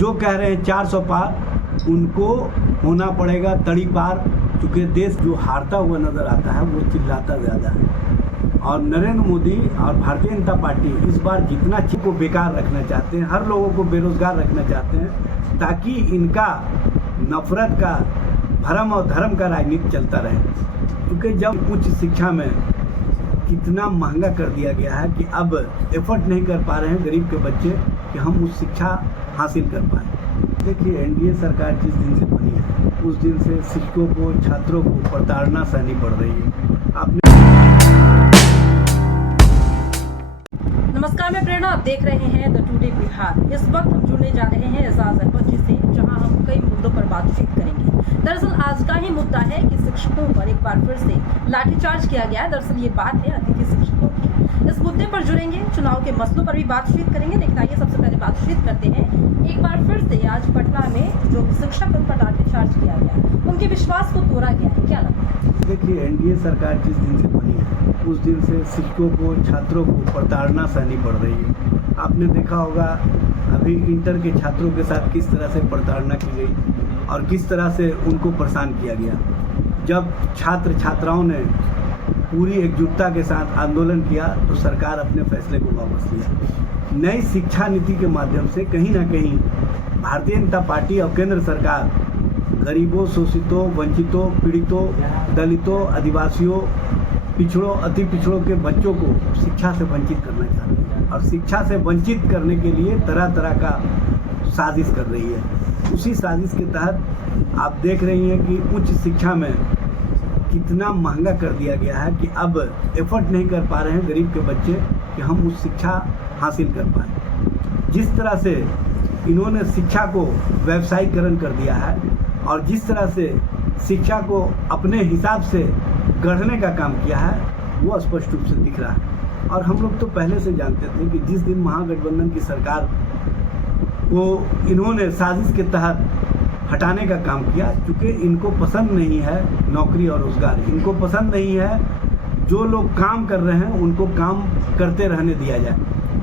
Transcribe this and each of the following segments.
जो कह रहे हैं 400 पार, उनको होना पड़ेगा तड़ी पार, क्योंकि देश जो हारता हुआ नज़र आता है वो चिल्लाता ज़्यादा है। और नरेंद्र मोदी और भारतीय जनता पार्टी इस बार जितना चीज़ को बेकार रखना चाहते हैं, हर लोगों को बेरोजगार रखना चाहते हैं, ताकि इनका नफरत का, भरम और धर्म का राजनीति चलता रहे। क्योंकि जब उच्च शिक्षा में कितना महंगा कर दिया गया है कि अब एफर्ट नहीं कर पा रहे हैं गरीब के बच्चे कि हम उस शिक्षा हासिल कर पाएँ। देखिए, एनडीए सरकार जिस दिन से बनी है उस दिन से शिक्षकों को, छात्रों को प्रताड़ना सहनी पड़ रही है। आपने नमस्कार, मैं प्रेरणा, आप देख रहे हैं द टुडे बिहार। इस वक्त हम जुड़ने जा रहे हैं एजाज अहमद जी से, जहां हम कई मुद्दों पर बातचीत करेंगे। दरअसल आज का ही मुद्दा है कि शिक्षकों पर एक बार फिर से लाठीचार्ज किया गया है। दरअसल ये बात है अतिथि शिक्षकों की। इस मुद्दे पर जुड़ेंगे, चुनाव के मसलों पर भी बातचीत करेंगे। लेकिन आइए सबसे पहले बातचीत करते हैं एक बार फिर से आज पटना में जो शिक्षक पर लाठीचार्ज किया गया, उनके विश्वास को तोड़ा गया है, क्या लगता है? देखिए, एनडीए सरकार जिस दिन से बनी है उस दिन से शिक्षकों को, छात्रों को प्रताड़ना सहनी पड़ रही है। आपने देखा होगा अभी इंटर के छात्रों के साथ किस तरह से प्रताड़ना की गई और किस तरह से उनको परेशान किया गया। जब छात्र छात्राओं ने पूरी एकजुटता के साथ आंदोलन किया तो सरकार अपने फैसले को वापस लिया। नई शिक्षा नीति के माध्यम से कहीं ना कहीं भारतीय जनता पार्टी और केंद्र सरकार गरीबों, शोषितों, वंचितों, पीड़ितों, दलितों, आदिवासियों, पिछड़ों, अति पिछड़ों के बच्चों को शिक्षा से वंचित करना चाहती है और शिक्षा से वंचित करने के लिए तरह तरह का साजिश कर रही है। उसी साजिश के तहत आप देख रही हैं कि उच्च शिक्षा में कितना महंगा कर दिया गया है कि अब एफर्ट नहीं कर पा रहे हैं गरीब के बच्चे कि हम उस शिक्षा हासिल कर पाएँ। जिस तरह से इन्होंने शिक्षा को व्यवसायीकरण कर दिया है और जिस तरह से शिक्षा को अपने हिसाब से गढ़ने का काम किया है वो स्पष्ट रूप से दिख रहा है। और हम लोग तो पहले से जानते थे कि जिस दिन महागठबंधन की सरकार को इन्होंने साजिश के तहत हटाने का काम किया, चूँकि इनको पसंद नहीं है नौकरी और रोज़गार, इनको पसंद नहीं है जो लोग काम कर रहे हैं उनको काम करते रहने दिया जाए।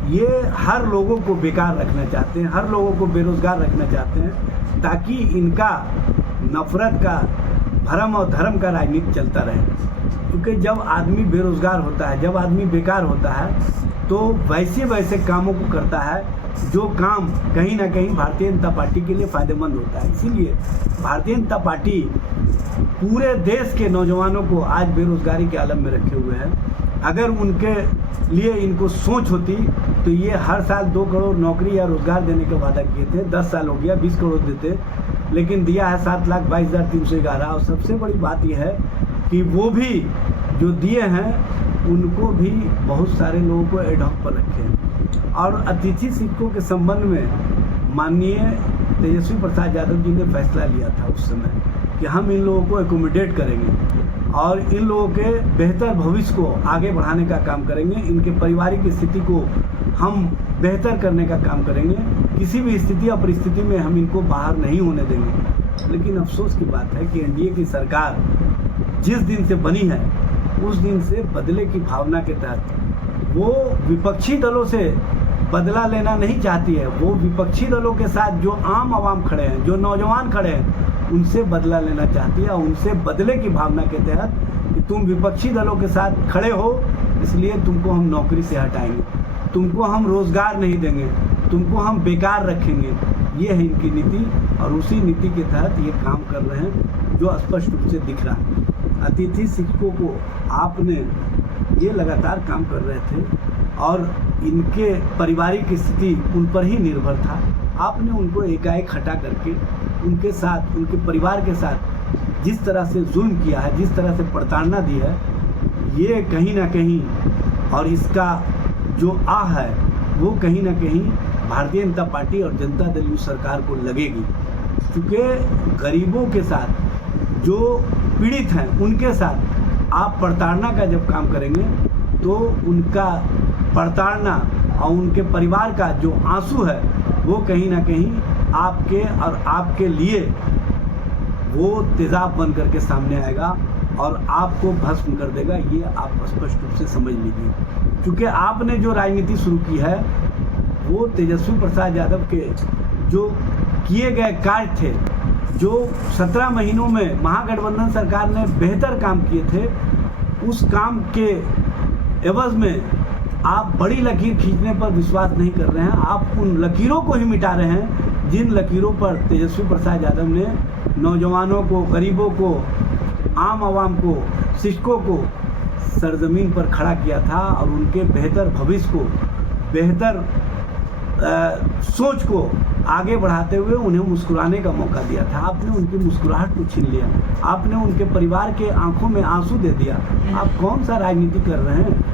ये हर लोगों को बेकार रखना चाहते हैं, हर लोगों को बेरोज़गार रखना चाहते हैं, ताकि इनका नफरत का, भरम और धर्म का राजनीति चलता रहे। क्योंकि जब आदमी बेरोज़गार होता है, जब आदमी बेकार होता है तो वैसे वैसे कामों को करता है जो काम कहीं ना कहीं भारतीय जनता पार्टी के लिए फ़ायदेमंद होता है। इसीलिए भारतीय जनता पार्टी पूरे देश के नौजवानों को आज बेरोज़गारी के आलम में रखे हुए हैं। अगर उनके लिए इनको सोच होती तो ये हर साल 2 करोड़ नौकरी या रोज़गार देने का वादा किए थे। 10 साल हो गया, 20 करोड़ देते, लेकिन दिया है 7,22,311। और सबसे बड़ी बात यह है कि वो भी जो दिए हैं उनको भी बहुत सारे लोगों को एडॉक पर रखे हैं। और अतिथि शिक्षकों के संबंध में माननीय तेजस्वी प्रसाद यादव जी ने फैसला लिया था उस समय कि हम इन लोगों को एकोमोडेट करेंगे और इन लोगों के बेहतर भविष्य को आगे बढ़ाने का काम करेंगे, इनके पारिवारिक स्थिति को हम बेहतर करने का काम करेंगे। किसी भी स्थिति और परिस्थिति में हम इनको बाहर नहीं होने देंगे। लेकिन अफसोस की बात है कि एनडीए की सरकार जिस दिन से बनी है उस दिन से बदले की भावना के तहत वो विपक्षी दलों से बदला लेना नहीं चाहती है। वो विपक्षी दलों के साथ जो आम आवाम खड़े हैं, जो नौजवान खड़े हैं, उनसे बदला लेना चाहती है। उनसे बदले की भावना के तहत कि तुम विपक्षी दलों के साथ खड़े हो इसलिए तुमको हम नौकरी से हटाएंगे, तुमको हम रोज़गार नहीं देंगे, तुमको हम बेकार रखेंगे। ये है इनकी नीति और उसी नीति के तहत ये काम कर रहे हैं जो स्पष्ट रूप से दिख रहा है। अतिथि शिक्षकों को आपने ये लगातार काम कर रहे थे और इनके पारिवारिक स्थिति उन पर ही निर्भर था। आपने उनको एकाएक हटा करके उनके साथ, उनके परिवार के साथ जिस तरह से जुल्म किया है, जिस तरह से प्रताड़ना दी है, ये कहीं ना कहीं और इसका जो आह है वो कहीं ना कहीं भारतीय जनता पार्टी और जनता दल यूथ सरकार को लगेगी। क्योंकि गरीबों के साथ, जो पीड़ित हैं, उनके साथ आप प्रताड़ना का जब काम करेंगे तो उनका प्रताड़ना और उनके परिवार का जो आंसू है वो कहीं ना कहीं आपके और आपके लिए वो तेज़ाब बन करके सामने आएगा और आपको भस्म कर देगा। ये आप स्पष्ट रूप से समझ लीजिए। क्योंकि आपने जो राजनीति शुरू की है वो तेजस्वी प्रसाद यादव के जो किए गए कार्य थे, जो 17 महीनों में महागठबंधन सरकार ने बेहतर काम किए थे, उस काम के एवज में आप बड़ी लकीर खींचने पर विश्वास नहीं कर रहे हैं। आप उन लकीरों को ही मिटा रहे हैं जिन लकीरों पर तेजस्वी प्रसाद यादव ने नौजवानों को, गरीबों को, आम आवाम को, शिक्षकों को सरजमीन पर खड़ा किया था और उनके बेहतर भविष्य को, बेहतर सोच को आगे बढ़ाते हुए उन्हें मुस्कुराने का मौका दिया था। आपने उनकी मुस्कुराहट को छीन लिया, आपने उनके परिवार के आंखों में आंसू दे दिया। आप कौन सा राजनीति कर रहे हैं?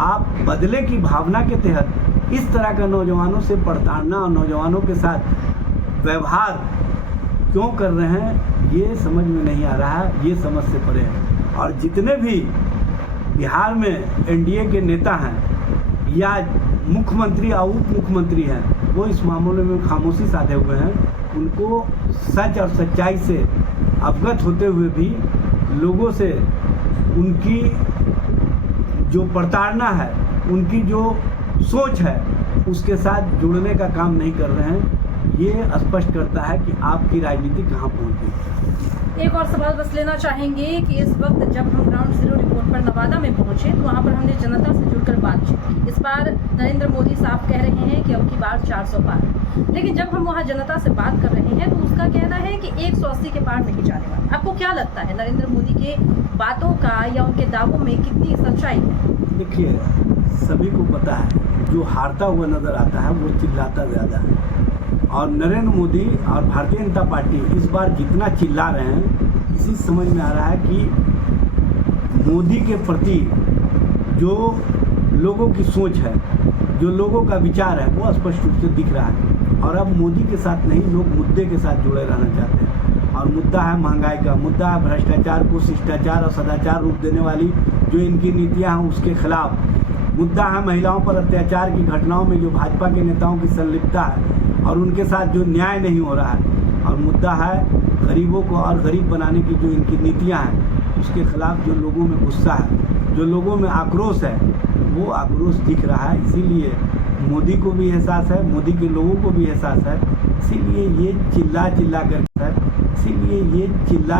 आप बदले की भावना के तहत इस तरह का नौजवानों से प्रताड़ना और नौजवानों के साथ व्यवहार क्यों कर रहे हैं, ये समझ में नहीं आ रहा है, ये समझ से परे है। और जितने भी बिहार में एनडीए के नेता हैं या मुख्यमंत्री और उप मुख्यमंत्री हैं, वो इस मामले में खामोशी साधे हुए हैं। उनको सच और सच्चाई से अवगत होते हुए भी लोगों से उनकी जो प्रताड़ना है, उनकी जो सोच है, उसके साथ जुड़ने का काम नहीं कर रहे हैं। ये स्पष्ट करता है कि आपकी राजनीति कहाँ पहुँच गई। एक और सवाल बस लेना चाहेंगे कि इस वक्त जब हम ग्राउंड जीरो रिपोर्ट पर नवादा में पहुंचे तो वहां पर हमने जनता से जुड़कर बातचीत की। इस बार नरेंद्र मोदी साहब कह रहे हैं कि अब की बार 400 पार, लेकिन जब हम वहां जनता से बात कर रहे हैं तो उसका कहना है कि 180 के पार नहीं जाने वाला। आपको क्या लगता है, नरेंद्र मोदी के बातों का या उनके दावों में कितनी सच्चाई है? देखिए, सभी को पता है जो हारता हुआ नजर आता है वो चिल्लाता ज़्यादा है, और नरेंद्र मोदी और भारतीय जनता पार्टी इस बार जितना चिल्ला रहे हैं, इसी समझ में आ रहा है कि मोदी के प्रति जो लोगों की सोच है, जो लोगों का विचार है, वो स्पष्ट रूप से दिख रहा है। और अब मोदी के साथ नहीं, लोग मुद्दे के साथ जुड़े रहना चाहते हैं। और मुद्दा है महंगाई का, मुद्दा है भ्रष्टाचार को शिष्टाचार और सदाचार रूप देने वाली जो इनकी नीतियाँ हैं उसके खिलाफ, मुद्दा है महिलाओं पर अत्याचार की घटनाओं में जो भाजपा के नेताओं की संलिप्तता है और उनके साथ जो न्याय नहीं हो रहा है, और मुद्दा है गरीबों को और गरीब बनाने की जो इनकी नीतियां हैं, उसके खिलाफ जो लोगों में गुस्सा है, जो लोगों में आक्रोश है, वो आक्रोश दिख रहा है। इसीलिए मोदी को भी एहसास है, मोदी के लोगों को भी एहसास है, इसीलिए ये चिल्ला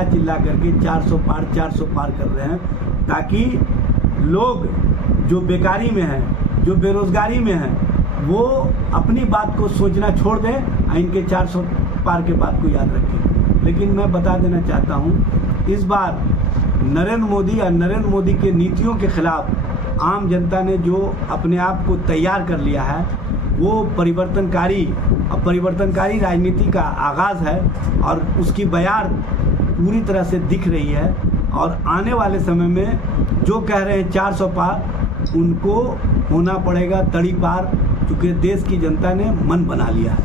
चिल्ला करके 400 पार कर रहे हैं, ताकि लोग जो बेकारी में हैं, जो बेरोजगारी में हैं, वो अपनी बात को सोचना छोड़ दें और इनके 400 पार के बात को याद रखें। लेकिन मैं बता देना चाहता हूँ, इस बार नरेंद्र मोदी और नरेंद्र मोदी के नीतियों के खिलाफ आम जनता ने जो अपने आप को तैयार कर लिया है, वो परिवर्तनकारी राजनीति का आगाज़ है और उसकी बयार पूरी तरह से दिख रही है। और आने वाले समय में जो कह रहे हैं 400 पार, उनको होना पड़ेगा तड़ी पार, क्योंकि देश की जनता ने मन बना लिया है।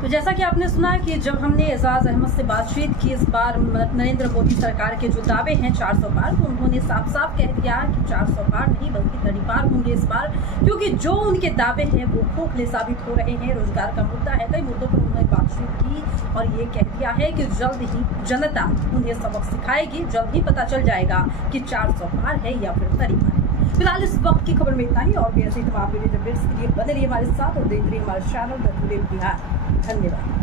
तो जैसा कि आपने सुना कि जब हमने एजाज अहमद से बातचीत की इस बार नरेंद्र मोदी सरकार के जो दावे हैं 400 पार, तो उन्होंने साफ साफ कह दिया कि 400 पार नहीं बल्कि तड़ी पार होंगे इस बार, क्योंकि जो उनके दावे हैं वो खोखले साबित हो रहे हैं। रोजगार का मुद्दा है, कई मुद्दों पर उन्होंने बातचीत की और ये कह दिया है कि जल्द ही जनता उन्हें सबक सिखाएगी, जल्द ही पता चल जाएगा कि 400 पार है या फिर तड़ी पार। फिलहाल इस वक्त की खबर में इतना ही, और भी ऐसी तमाम वीडियो अपडेट्स के लिए बने रहिए हमारे साथ और देखते रहिए हमारे चैनल द टुडे बिहार। धन्यवाद।